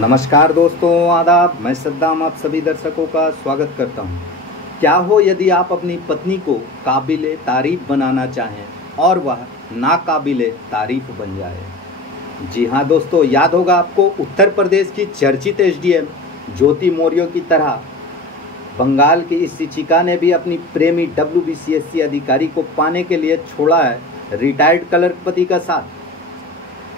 नमस्कार दोस्तों, आदाब। मैं सद्दाम आप सभी दर्शकों का स्वागत करता हूं। क्या हो यदि आप अपनी पत्नी को काबिले तारीफ बनाना चाहें और वह नाकाबिले तारीफ बन जाए। जी हाँ दोस्तों, याद होगा आपको उत्तर प्रदेश की चर्चित एसडीएम ज्योति मौर्य की तरह बंगाल की इस शिक्षिका ने भी अपनी प्रेमी डब्ल्यूबीसीएससी अधिकारी को पाने के लिए छोड़ा है रिटायर्ड क्लर्क पति का साथ।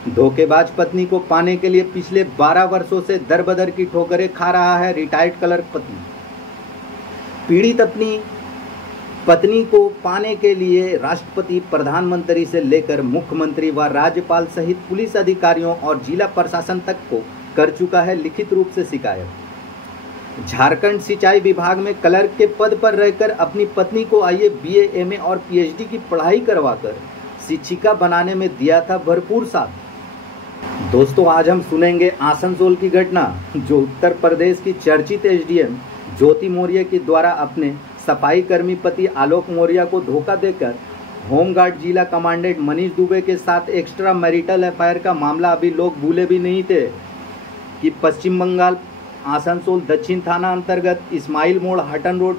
धोखेबाज पत्नी को पाने के लिए पिछले 12 वर्षों से दर बदर की ठोकरें खा रहा है रिटायर्ड क्लर्क पति। पीड़ित अपनी पत्नी को पाने के लिए राष्ट्रपति, प्रधानमंत्री से लेकर मुख्यमंत्री व राज्यपाल सहित पुलिस अधिकारियों और जिला प्रशासन तक को कर चुका है लिखित रूप से शिकायत। झारखंड सिंचाई विभाग में क्लर्क के पद पर रहकर अपनी पत्नी को आईए, बीए, एमए और पीएचडी की पढ़ाई करवाकर शिक्षिका बनाने में दिया था भरपूर साथ। दोस्तों, आज हम सुनेंगे आसनसोल की घटना, जो उत्तर प्रदेश की चर्चित एसडीएम ज्योति मौर्य के द्वारा अपने सफाई कर्मी पति आलोक मौर्य को धोखा देकर होमगार्ड जिला कमांडेंट मनीष दुबे के साथ एक्स्ट्रा मैरिटल अफेयर का मामला अभी लोग भूले भी नहीं थे कि पश्चिम बंगाल आसनसोल दक्षिण थाना अंतर्गत इस्माइल मोड़, हटन road,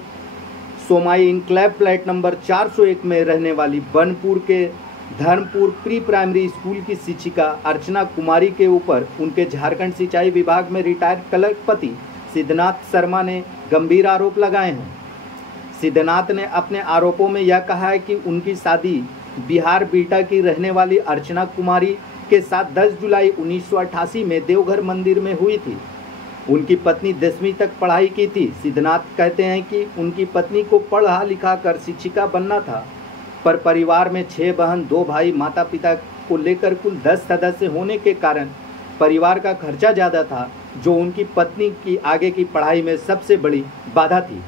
Somai enclave flat number 401 में रहने वाली बनपुर के धर्मपुर प्री प्राइमरी स्कूल की शिक्षिका अर्चना कुमारी के ऊपर उनके झारखंड सिंचाई विभाग में रिटायर्ड क्लर्क पति सिद्धनाथ शर्मा ने गंभीर आरोप लगाए हैं। सिद्धनाथ ने अपने आरोपों में यह कहा है कि उनकी शादी बिहार बीटा की रहने वाली अर्चना कुमारी के साथ 10 जुलाई 1988 में देवघर मंदिर में हुई थी। उनकी पत्नी 10वीं तक पढ़ाई की थी। सिद्धनाथ कहते हैं कि उनकी पत्नी को पढ़ा लिखा कर शिक्षिका बनना था, पर परिवार में 6 बहन, 2 भाई, माता पिता को लेकर कुल 10 सदस्य होने के कारण परिवार का खर्चा ज़्यादा था, जो उनकी पत्नी की आगे की पढ़ाई में सबसे बड़ी बाधा थी।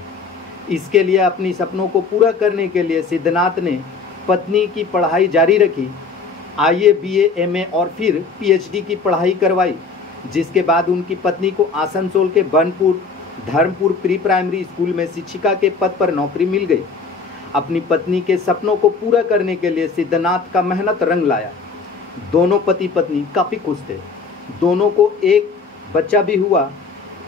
इसके लिए अपनी सपनों को पूरा करने के लिए सिद्धनाथ ने पत्नी की पढ़ाई जारी रखी, आईए, बीए, एमए और फिर पीएचडी की पढ़ाई करवाई, जिसके बाद उनकी पत्नी को आसनसोल के Burnpur Dharampur pre primary school में शिक्षिका के पद पर नौकरी मिल गई। अपनी पत्नी के सपनों को पूरा करने के लिए सिद्धनाथ का मेहनत रंग लाया। दोनों पति पत्नी काफ़ी खुश थे। दोनों को एक बच्चा भी हुआ।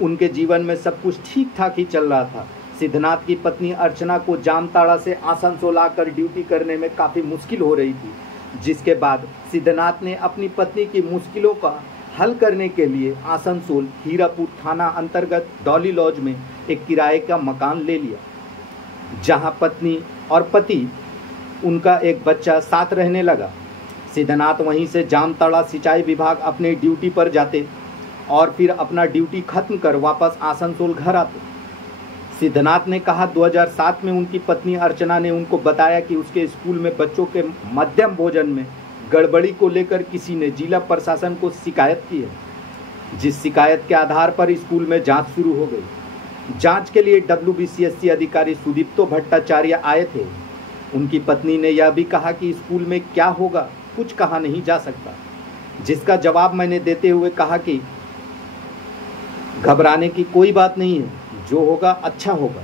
उनके जीवन में सब कुछ ठीक ठाक ही चल रहा था। सिद्धनाथ की पत्नी अर्चना को जामताड़ा से आसनसोल आकर ड्यूटी करने में काफ़ी मुश्किल हो रही थी, जिसके बाद सिद्धनाथ ने अपनी पत्नी की मुश्किलों का हल करने के लिए आसनसोल हीरापुर थाना अंतर्गत डॉली लॉज में एक किराए का मकान ले लिया, जहां पत्नी और पति, उनका एक बच्चा साथ रहने लगा। सिद्धनाथ वहीं से जामताड़ा सिंचाई विभाग अपने ड्यूटी पर जाते और फिर अपना ड्यूटी खत्म कर वापस आसनसोल घर आते। सिद्धनाथ ने कहा 2007 में उनकी पत्नी अर्चना ने उनको बताया कि उसके स्कूल में बच्चों के मध्याह्न भोजन में गड़बड़ी को लेकर किसी ने जिला प्रशासन को शिकायत की है, जिस शिकायत के आधार पर स्कूल में जांच शुरू हो गई। जांच के लिए डब्ल्यूबीसीएससी अधिकारी सुदीप्तो भट्टाचार्य आए थे। उनकी पत्नी ने यह भी कहा कि स्कूल में क्या होगा कुछ कहा नहीं जा सकता, जिसका जवाब मैंने देते हुए कहा कि घबराने की कोई बात नहीं है, जो होगा अच्छा होगा।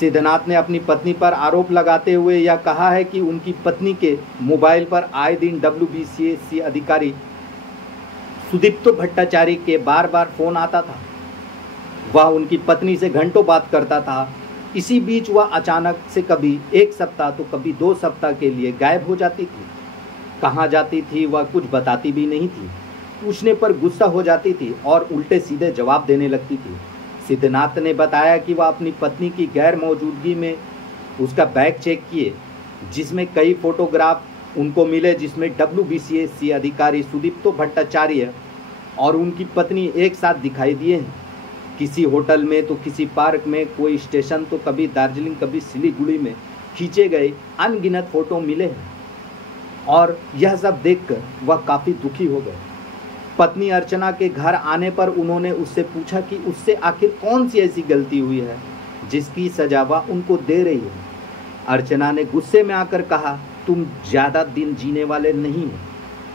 सिद्धनाथ ने अपनी पत्नी पर आरोप लगाते हुए यह कहा है कि उनकी पत्नी के मोबाइल पर आए दिन डब्ल्यूबीसीएससी अधिकारी सुदीप्तो भट्टाचार्य के बार बार फोन आता था। वह उनकी पत्नी से घंटों बात करता था। इसी बीच वह अचानक से कभी 1 सप्ताह तो कभी 2 सप्ताह के लिए गायब हो जाती थी। कहाँ जाती थी वह कुछ बताती भी नहीं थी। पूछने पर गुस्सा हो जाती थी और उल्टे सीधे जवाब देने लगती थी। सिद्धनाथ ने बताया कि वह अपनी पत्नी की गैर मौजूदगी में उसका बैग चेक किए, जिसमें कई फोटोग्राफ उनको मिले, जिसमें डब्ल्यूबीसीएससी अधिकारी सुदीप्तो भट्टाचार्य और उनकी पत्नी एक साथ दिखाई दिए हैं। किसी होटल में तो किसी पार्क में, कोई स्टेशन तो कभी दार्जिलिंग, कभी सिलीगुड़ी में खींचे गए अनगिनत फोटो मिले हैं। और यह सब देखकर वह काफ़ी दुखी हो गए। पत्नी अर्चना के घर आने पर उन्होंने उससे पूछा कि उससे आखिर कौन सी ऐसी गलती हुई है जिसकी सजा वह उनको दे रही है। अर्चना ने गुस्से में आकर कहा, तुम ज़्यादा दिन जीने वाले नहीं हो,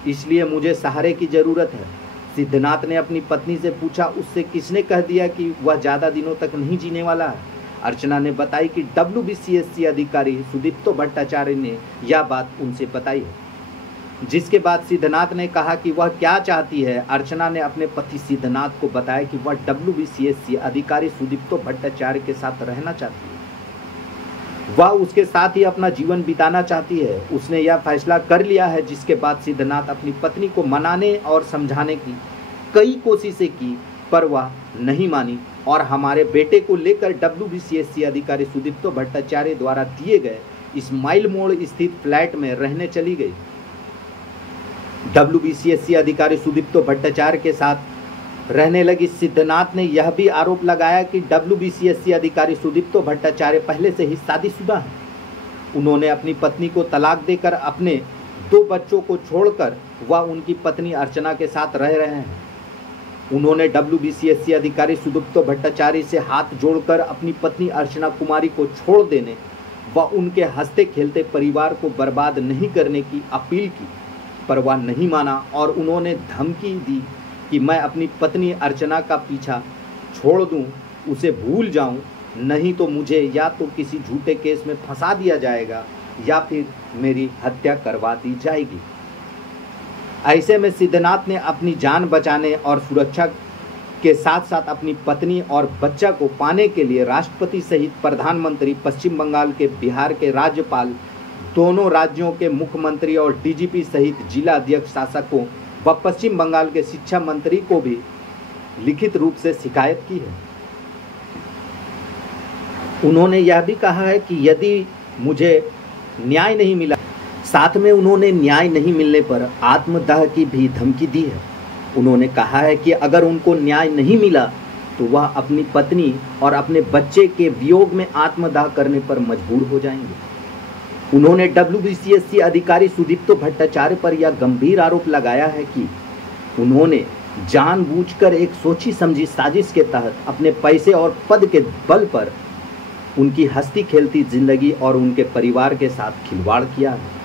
इसलिए मुझे सहारे की ज़रूरत है। सिद्धनाथ ने अपनी पत्नी से पूछा, उससे किसने कह दिया कि वह ज़्यादा दिनों तक नहीं जीने वाला है। अर्चना ने बताई कि डब्ल्यूबीसीएससी अधिकारी सुदीप्तो भट्टाचार्य ने यह बात उनसे बताई है। जिसके बाद सिद्धनाथ ने कहा कि वह क्या चाहती है। अर्चना ने अपने पति सिद्धनाथ को बताया कि वह WBCSC अधिकारी सुदीप्तो भट्टाचार्य के साथ रहना चाहती है, वह उसके साथ ही अपना जीवन बिताना चाहती है। उसने यह फैसला कर लिया है। जिसके बाद सिद्धनाथ अपनी पत्नी को मनाने और समझाने की कई कोशिशें की, पर वह नहीं मानी और हमारे बेटे को लेकर WBCSC अधिकारी सुदीप्तो भट्टाचार्य द्वारा दिए गए इस्माइल मोड़ स्थित फ्लैट में रहने चली गई। WBCSC अधिकारी सुदीप्तो भट्टाचार्य के साथ रहने लगी। सिद्धनाथ ने यह भी आरोप लगाया कि WBCSC अधिकारी सुदीप्तो भट्टाचार्य पहले से ही शादीशुदा हैं। उन्होंने अपनी पत्नी को तलाक देकर अपने 2 बच्चों को छोड़कर वह उनकी पत्नी अर्चना के साथ रह रहे हैं। उन्होंने WBCSC अधिकारी सुदीप्तो भट्टाचार्य से हाथ जोड़कर अपनी पत्नी अर्चना कुमारी को छोड़ देने व उनके हंसते खेलते परिवार को बर्बाद नहीं करने की अपील की, पर वह नहीं माना और उन्होंने धमकी दी कि मैं अपनी पत्नी अर्चना का पीछा छोड़ दूं, उसे भूल जाऊं, नहीं तो मुझे या तो किसी झूठे केस में फंसा दिया जाएगा या फिर मेरी हत्या करवा दी जाएगी। ऐसे में सिद्धनाथ ने अपनी जान बचाने और सुरक्षा के साथ साथ अपनी पत्नी और बच्चा को पाने के लिए राष्ट्रपति सहित प्रधानमंत्री, पश्चिम बंगाल के, बिहार के राज्यपाल, दोनों राज्यों के मुख्यमंत्री और DGP सहित जिला अध्यक्ष शासकों व पश्चिम बंगाल के शिक्षा मंत्री को भी लिखित रूप से शिकायत की है। उन्होंने यह भी कहा है कि यदि मुझे न्याय नहीं मिला, साथ में उन्होंने न्याय नहीं मिलने पर आत्मदाह की भी धमकी दी है। उन्होंने कहा है कि अगर उनको न्याय नहीं मिला तो वह अपनी पत्नी और अपने बच्चे के वियोग में आत्मदाह करने पर मजबूर हो जाएंगे। उन्होंने WBCSC अधिकारी सुदीप्तो भट्टाचार्य पर यह गंभीर आरोप लगाया है कि उन्होंने जानबूझकर एक सोची समझी साजिश के तहत अपने पैसे और पद के बल पर उनकी हंसती खेलती जिंदगी और उनके परिवार के साथ खिलवाड़ किया है,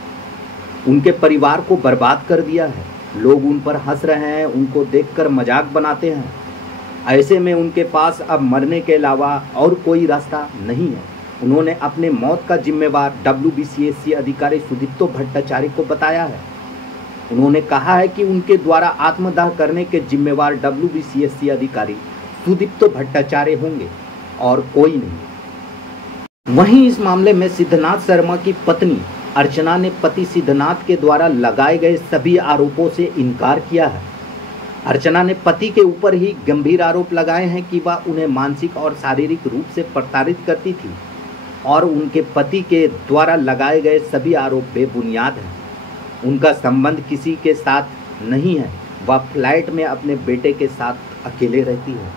उनके परिवार को बर्बाद कर दिया है। लोग उन पर हंस रहे हैं, उनको देखकर मजाक बनाते हैं। ऐसे में उनके पास अब मरने के अलावा और कोई रास्ता नहीं है। उन्होंने अपने मौत का जिम्मेवार WBCSC अधिकारी सुदीप्तो भट्टाचार्य को बताया है। उन्होंने कहा है कि उनके द्वारा आत्मदाह करने के जिम्मेवार WBCSC अधिकारी सुदीप्तो भट्टाचार्य होंगे और कोई नहीं। वहीं इस मामले में सिद्धनाथ शर्मा की पत्नी अर्चना ने पति सिद्धनाथ के द्वारा लगाए गए सभी आरोपों से इनकार किया है। अर्चना ने पति के ऊपर ही गंभीर आरोप लगाए हैं कि वह उन्हें मानसिक और शारीरिक रूप से प्रताड़ित करती थी और उनके पति के द्वारा लगाए गए सभी आरोप बेबुनियाद हैं। उनका संबंध किसी के साथ नहीं है, वह फ्लैट में अपने बेटे के साथ अकेले रहती है।